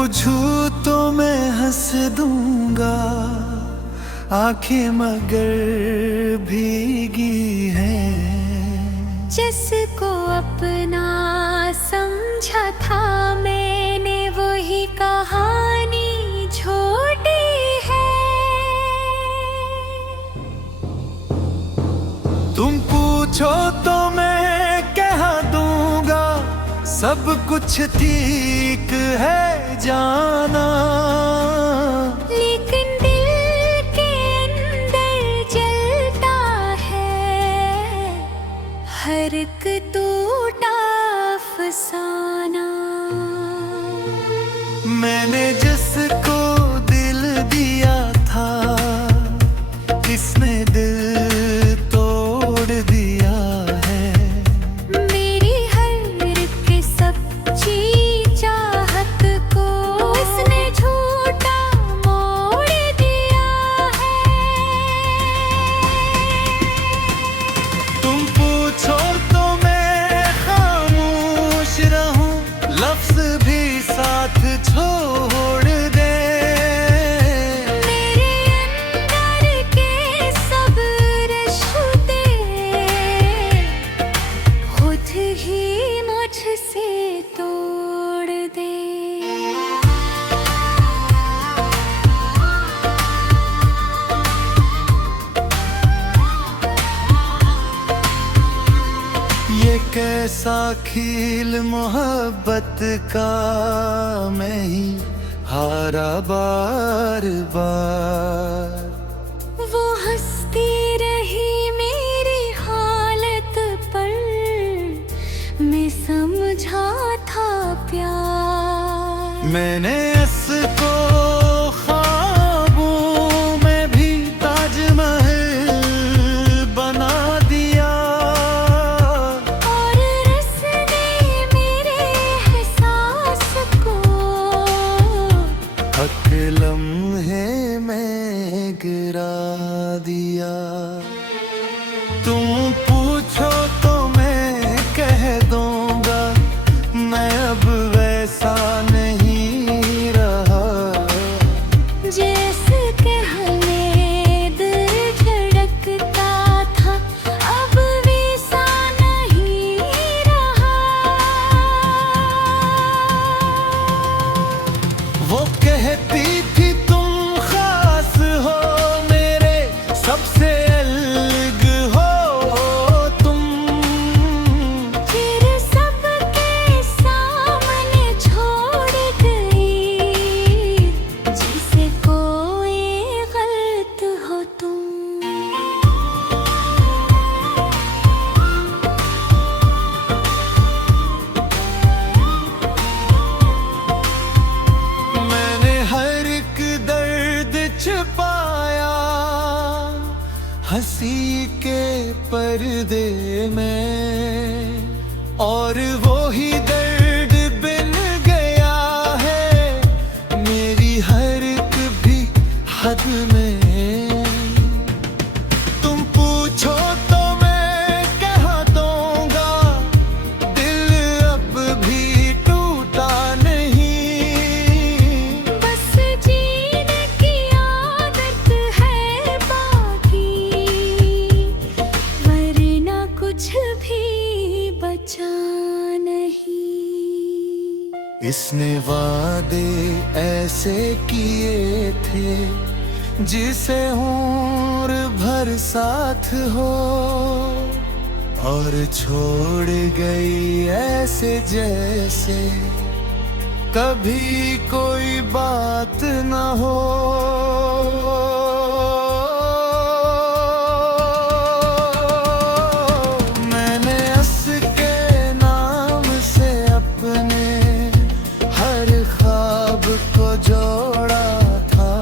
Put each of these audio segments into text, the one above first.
बूझूं तो मैं हंस दूंगा, आंखें मगर भीगी हैं। जिसको अपना समझा था मैंने, वही कहानी छोटी है। तुम पूछो तो मैं कह दूंगा, सब कुछ ठीक है जाना। लेकिन दिल के अंदर जलता है हर एक टूटा अफसाना। मैंने जिसको दिल दिया था, किसने दिल तोड़ दिया है। मेरी हर एक सच्ची चाहत को उसने झूठा मोड़ दिया है। तुम पूछो तो मैं खामोश रहूं, लफ्ज भी साथ छोड़ दे। मेरे अंदर के सब रिश्ते खुद ही मुझसे तोड़ दे। ये कैसा खेल मोहब्बत का, मैं ही हारा बार बार। वो हंसती रही मेरी हालत पर, मैं समझा था प्यार। मैंने इसको ख्वाबों में भी ताजमहल बना दिया। और रसने मेरे एहसास को हक लम्हे में गिरा दिया। तुम पूछो तो मैं कह दूंगा, मैं अब वैसा नहीं रहा। जैसे कि हमें दिल धड़कता था, अब वैसा नहीं रहा। वो कहती थी तुम खास हो मेरे, सबसे अलग हो तुम। फिर सबके सामने छोड़ गई, जिसे कोई गलत हो तुम। मैंने हर एक दर्द छुपाया, हंसी के पर्दे में। और वो ही दर्द बिन गया है मेरी हर एक भी हद में। तुम पूछो तो मैं कह दूंगा, दिल अब भी टूटा नहीं। बस जीने की आदत है बाकी, वरना कुछ भी बचा नहीं। इसने वादे ऐसे किए थे, जिसे उम्र भर साथ हो। और छोड़ गई ऐसे जैसे कभी कोई बात न हो। मैंने उसके नाम से अपने हर ख्वाब को जोड़ा था।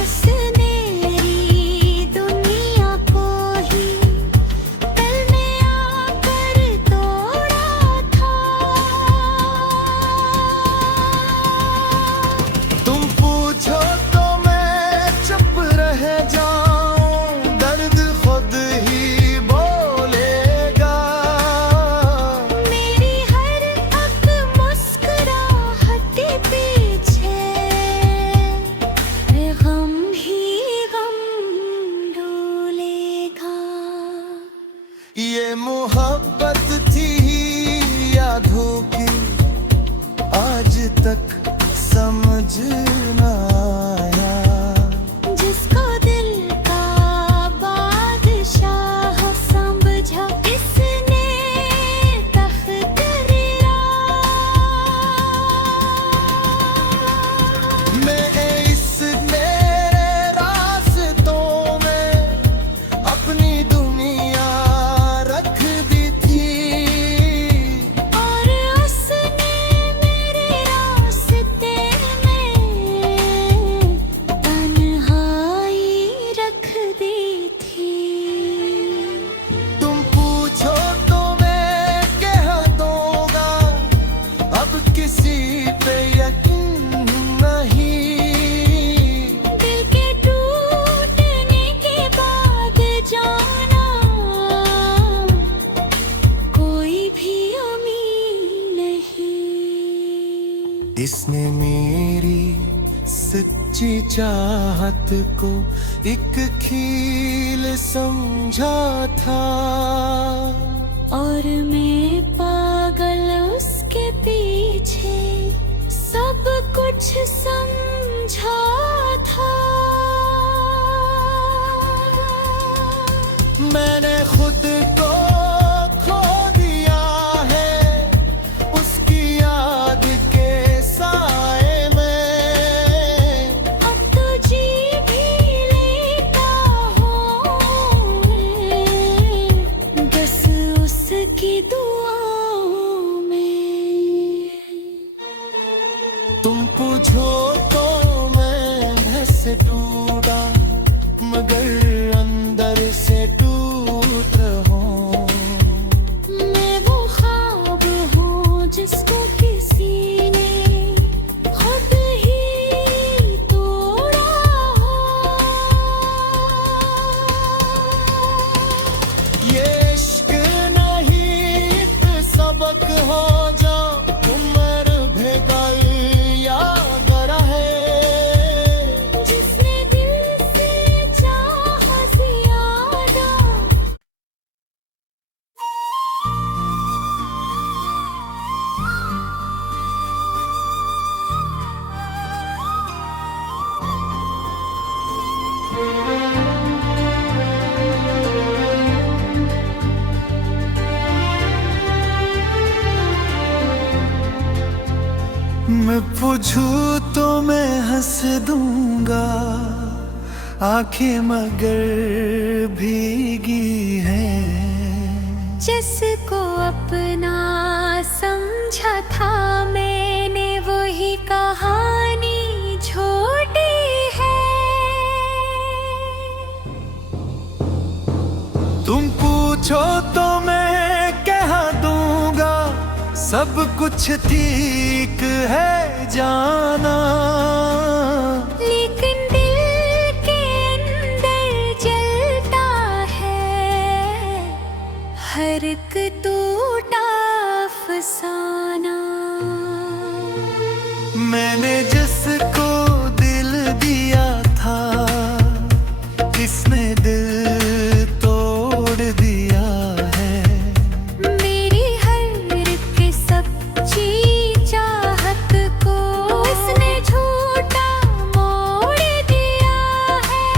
उसने मेरी दुनिया को ही दिल में आकर तोड़ा था। तुम पूछो मोहब्बत थी या धोखे, आज तक समझ न आया। जिसको दिल का बादशाह समझा, इसने तख्त लिया। मैं इस मेरे रास्तों में अपनी दुनिया रख दी थी, और उसने मेरे रास्ते में तन्हाई रख दी थी। तुम पूछो तो मैं कह दूंगा, अब किसी पे यकीन नहीं। दिल के टूटने के बाद जाना, कोई भी अमीन नहीं। इसने मेरी सच्ची चाहत को एक खील समझा था, और मैं पागल उसके पीछे सब कुछ समझा था। मैंने खुद को खो दिया है उसकी याद के साए में। अब तो जी भी लेता हूँ बस उसकी दुआओं में। तुम पूछो तो मैं से टूटा, मगर अंदर से टूट रहूं। मैं वो ख्वाब हूँ जिसको किसी ने खुद ही तोड़ा हो। ये इश्क नहीं एक सबक हो जो उम्र भेगल या गरा है। जिसने दिल से चाहा ज़्यादा, मैं पूछूं तो मैं हंस दूंगा, आंखें मगर भीगी हैं। जिसको अपना समझा था मैंने, वही कहानी छोटी है। तुम पूछो तो मैं कह दूंगा, सब कुछ ठीक है जाना। लेकिन दिल के अंदर जलता है हर एक टूटा अफसाना। मैंने जिसको दिल दिया था, किसने दिल तोड़ दिया है। मेरी हर एक सच्ची चाहत को उसने झूठा मोड़ दिया है।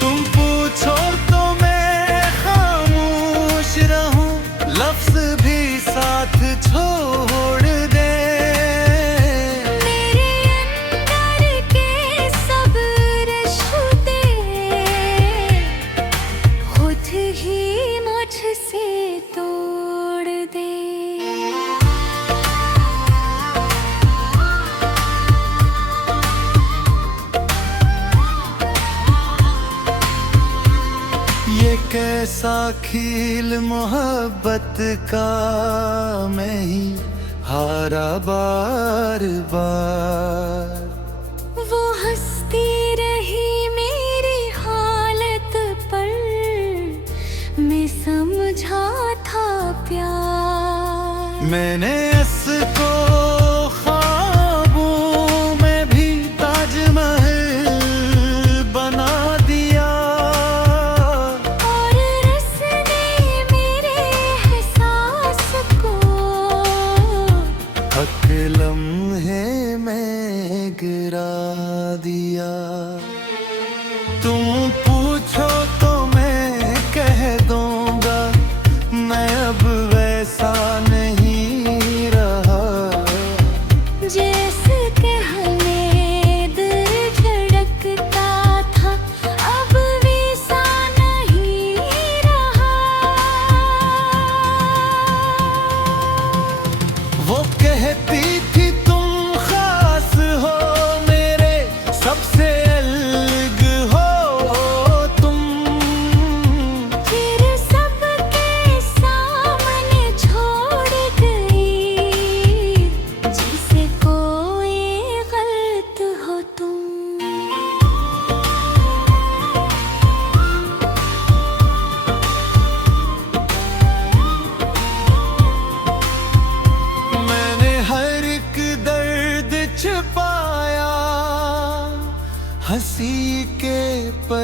तुम पूछो तो मैं खामोश रहूं, लफ्ज भी साथ छोड़ दे। मेरे अंदर के सब रिश्ते खुद ही मुझसे तोड़ दे। ये कैसा खेल मोहब्बत का, मैं ही हारा बार बार। वो हंसती रही मेरी हालत पर, मैं समझा था प्यार। मैंने इसको ख्वाबों में भी ताजमहल बना दिया।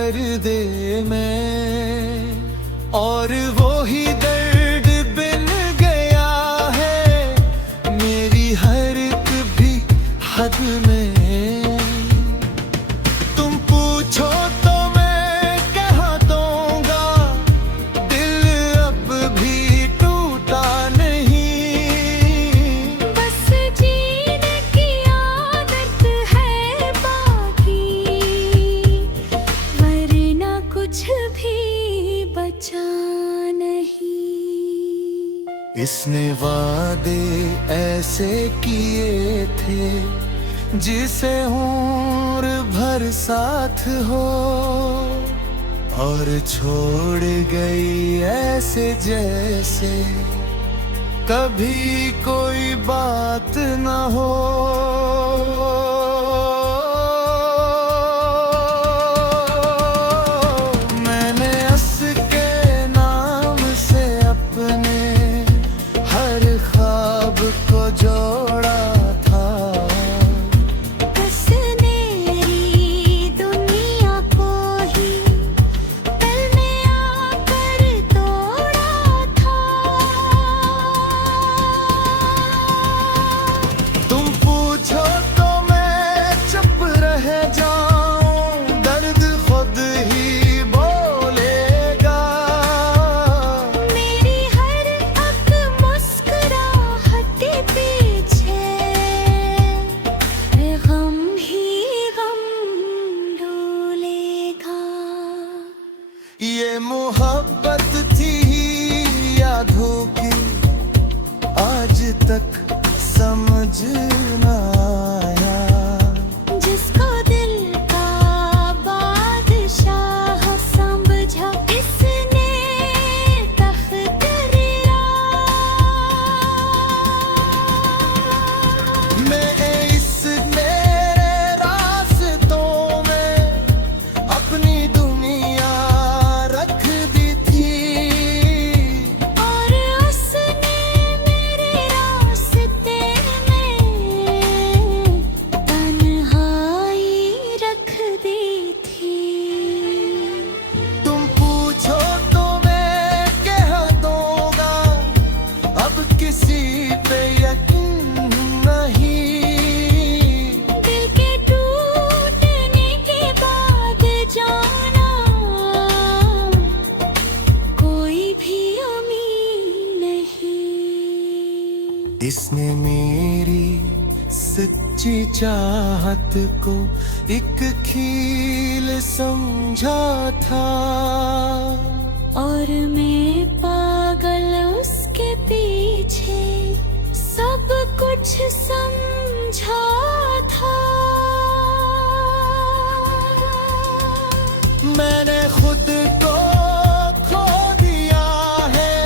पर्दे में, और वो ही दर्द बिन गया है मेरी हर एक भी हद में। तुम पूछो तो मैं कह दूंगा, दिल अब भी टूटा नहीं। बस जीने की आदत है बाकी, वरना कुछ भी बचा नहीं। इसने वादे ऐसे किए थे जिसे उम्र भर साथ हो, और छोड़ गई ऐसे जैसे कभी कोई बात न हो। मैंने उसके नाम से अपने हर ख्वाब को जोड़ा था, कसनेरी दुनिया को ही पल में आकर तोड़ा था। तुम पूछो तो मैं चुप रह जाऊं, दर्द खुद ही बोलेगा। मेरी हर एक मुस्कुराहट पीछे गम ही गम ढूलेगा। ये मोहब्बत थी या धोखे, आज तक समझ न आया। जिसको दिल का बादशाह समझा, इसने तख्त रिया। मैं इस मेरे रास्तों में अपनी दुनिया रख दी थी, और उसने मेरे रास्ते में तन्हाई रख दी थी। तुम पूछो तो मैं कह दूंगा, अब किसी पे यकीन नहीं। दिल के टूटने के बाद जाना कोई भी अमीन नहीं। इसने मेरी सच्ची चाहत को एक खील समझा था, और मैं पागल उसके पीछे सब कुछ समझा था। मैंने खुद को खो दिया है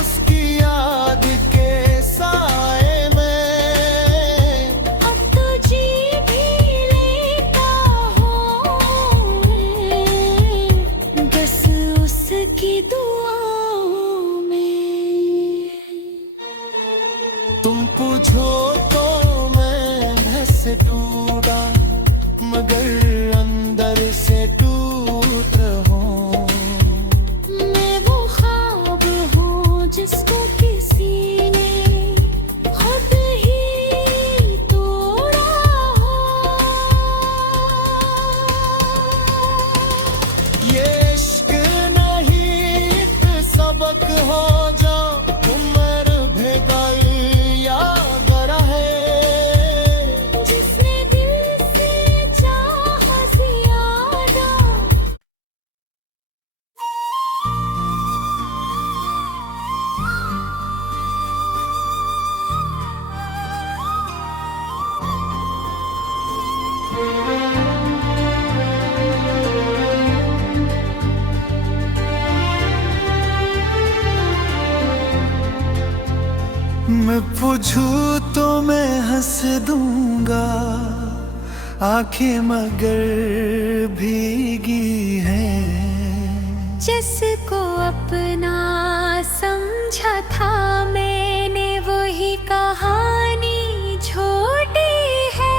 उसकी याद के साए में। अब तो जी भी लेता हूँ बस उसकी दुआओं में। तुम पूछो तो मैं भस टूटा, मगर अंदर से टूट रहूं। मैं वो ख्वाब हूँ जिसको किसी ने खुद ही तोड़ा हो। ये इश्क नहीं एक सबक हो जो उम्र भेगल या गरा है। जिसने दिल से चाहा ज़्यादा, मैं पूछूं तो मैं हंस दूंगा, आंखें मगर भीगी हैं। जिसको अपना समझा था मैंने, वही कहानी झूठी है।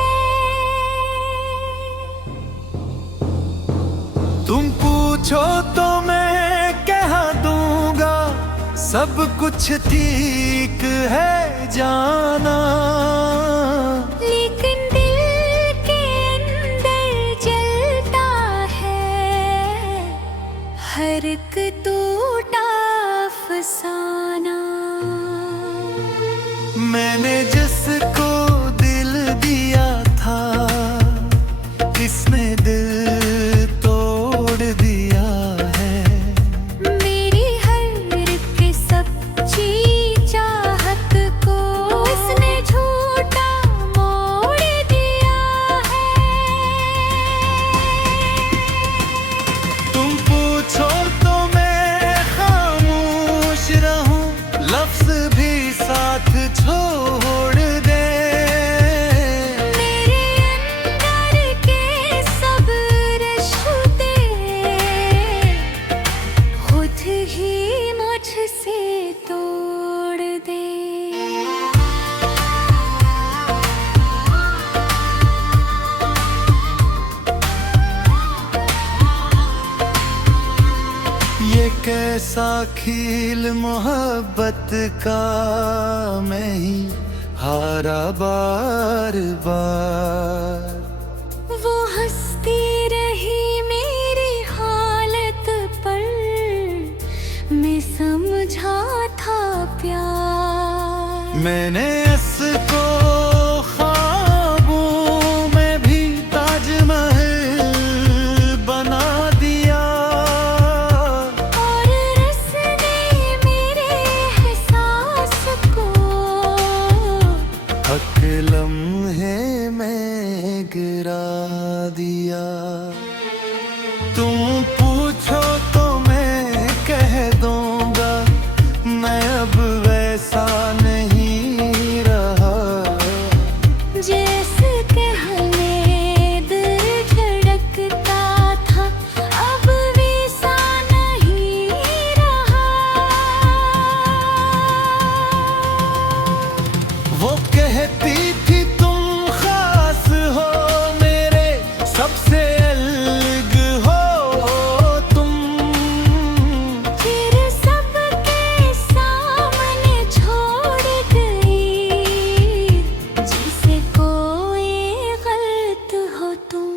तुम पूछो तो मैं कह दूंगा, सब कुछ ठीक है जाना। लेकिन दिल के अंदर जलता है हर एक टूटा अफसाना। मैंने जिसको दिल दिया था, किसने दिल तोड़ दिया है। मेरी हर एक सच्ची चाहत को उसने झूठा मोड़ दिया है। तुम पूछो तो मैं खामोश रहूं, लफ्ज भी साथ छोड़ दे। मेरे अंदर के सब रिश्ते खुद ही मुझसे तोड़ दे। ये कैसा खेल मोहब्बत का, मैं ही हारा बार बार। वो हंसती रही मेरी हालत पर, मैं समझा था प्यार। मैंने इसको ख्वाबों में भी ताजमहल बना दिया। और रसने मेरे एहसास को हक लम्हे में गिरा दिया। तुम पूछो तो मैं कह दूंगा, मैं अब वैसा नहीं रहा। जैसे कहने दिल धड़कता था, अब वैसा नहीं रहा। वो कहती थी तुम खास हो मेरे, सबसे अलग हो तुम। फिर सबके सामने छोड़ गई, जिसे कोई गलत हो तुम।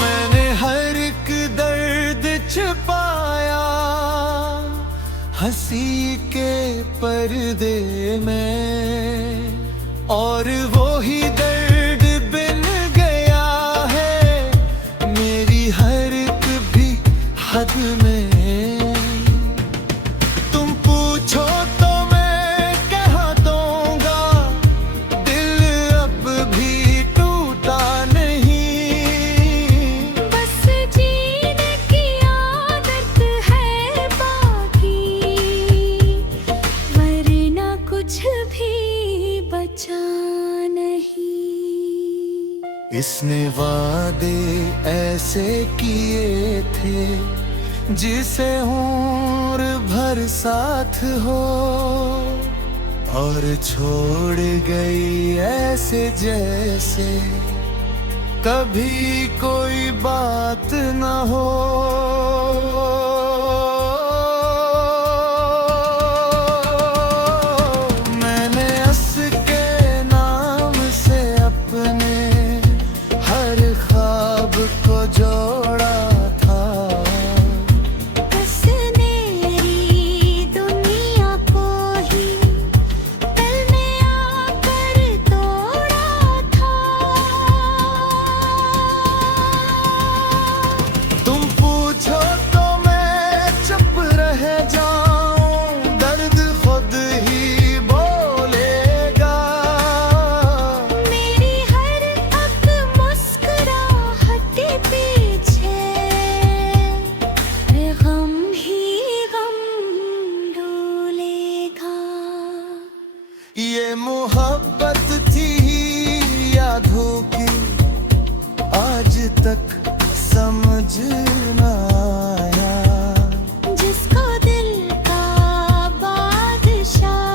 मैंने हर एक दर्द छुपाया हंसी के पर्दे में, और वो ही दर्द बिन गया है मेरी हर एक भी हद में। तुम पूछो तो मैं कह दूंगा, दिल अब भी टूटा नहीं। बस जीने की आदत है बाकी, वरना कुछ भी बचा नहीं। इसने वादे ऐसे किए थे, जिसे उम्र भर साथ हो, और छोड़ गई ऐसे जैसे कभी कोई बात न हो। मैंने उसके नाम से अपने हर ख्वाब को जोड़ा था। उसने मेरी दुनिया को ही पल में आकर तोड़ा था। तुम पूछो तो मैं चुप रह जाऊं, दर्द खुद ही बोलेगा। मेरी हर एक मुस्कुराहट पीछे गम ही गम ढूंढेगा। ये मोहब्बत थी या धोखे, आज तक समझ न आया। जिसको दिल का बादशाह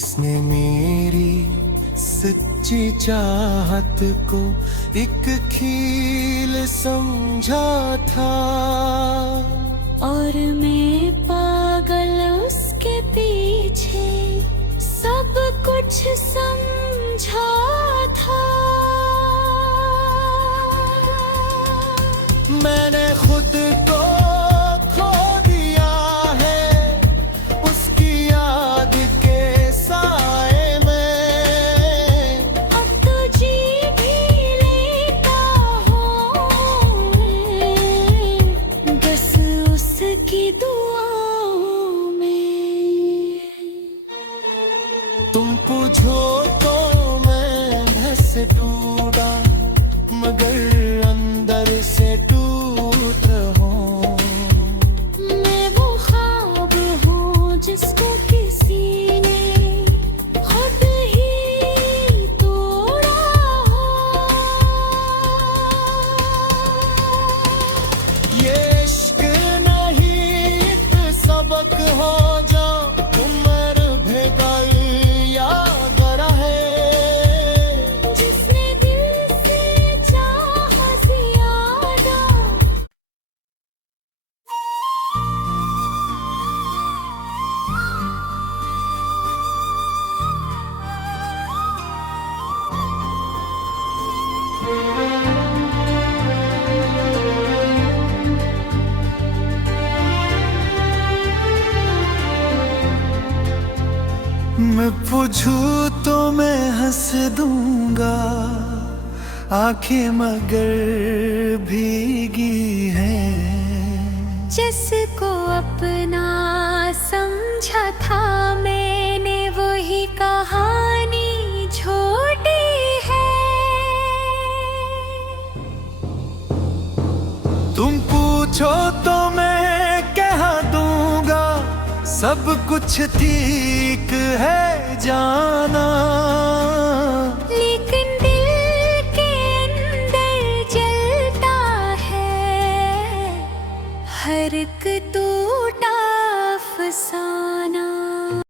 इसने मेरी सच्ची चाहत को एक खील समझा था, और मैं पागल उसके पीछे सब कुछ समझा था। मैंने खुद को खो दिया है उसकी याद के साए में। अब तो जी भी लेता हूँ बस उसकी दुआओं में। तुम पूछो तो मैं धस टूटा, मगर अंदर से टूट रहूं। मैं वो ख्वाब हूँ जिसको किसी ने खुद ही तोड़ा हो। ये इश्क नहीं एक सबक हो जो उम्र भेगल याद रहे। जिसने दिल से चाहा ज़्यादा, मैं पूछूं तो मैं हंस दूंगा, आंखें मगर भीगी हैं। जिसको अपना समझा था मैंने वही कहानी छोटी है। तुम पूछो तो मैं कह दूंगा, सब कुछ ठीक है जाना। लेकिन दिल के अंदर जलता है हर एक टूटा अफसाना।